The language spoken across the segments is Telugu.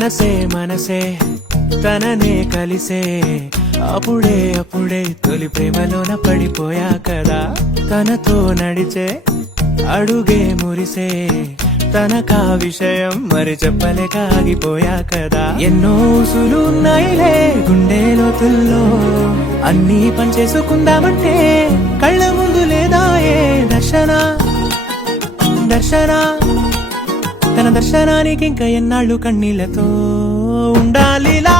మనసే మనసే తననే కలిసే అప్పుడే అప్పుడే తొలి ప్రేమలోన పడిపోయా కదా తనతో నడిచే అడుగే మురిసే తనకా విషయం మరి చెప్పలేక ఆగిపోయా కదా ఎన్నో ఊసులు ఉన్నాయిలే గుండె లోతుల్లో అన్నీ పనిచేసుకుందామంటే కళ్ళ ముందు లేదా ఏ దర్శన దర్శన తన దర్శనానికి ఇంకా ఎన్నాళ్ళు కన్నీళ్లతో ఉండాలిలా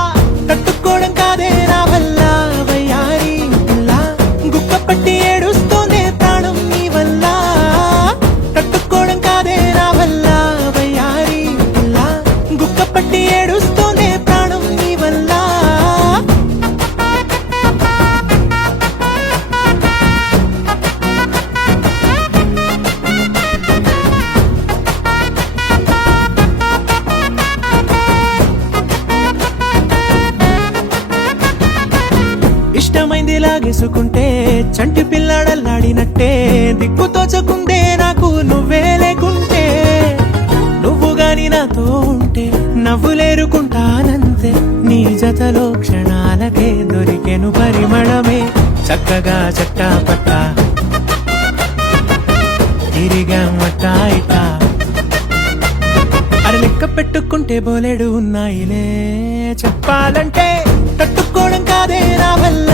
తట్టుకోవడం కాదే నా వల్ల వయ్యారి పిల్ల గుక్క పట్టి ఏడుస్తూనే ప్రాణం నీ వల్ల తట్టుకోవడం కాదే నా వల్ల వయ్యారి పిల్ల గుక్క పట్టి ఏడుస్తూనే ప్రాణం నీ వల్ల ఇష్టమైంది లాగేసుకుంటే చంటి పిల్లాడల్లాడినట్టే దిక్కు తోచకుందే నాకు నువ్వే లేకుంటే నువ్వు గాని నాతో ఉంటే నవ్వులేరుకుంటానంతే నీ జతలో క్షణాలకే దొరికెను పరిమళమే చక్కగా చట్టా పట్టా తిరిగా మట్టా ఇట్టా అరే లెక్క పెట్టుకుంటే బోలెడు ఉన్నాయిలే చెప్పాలంటే తట్టుకోవడం కాదే నా వల్ల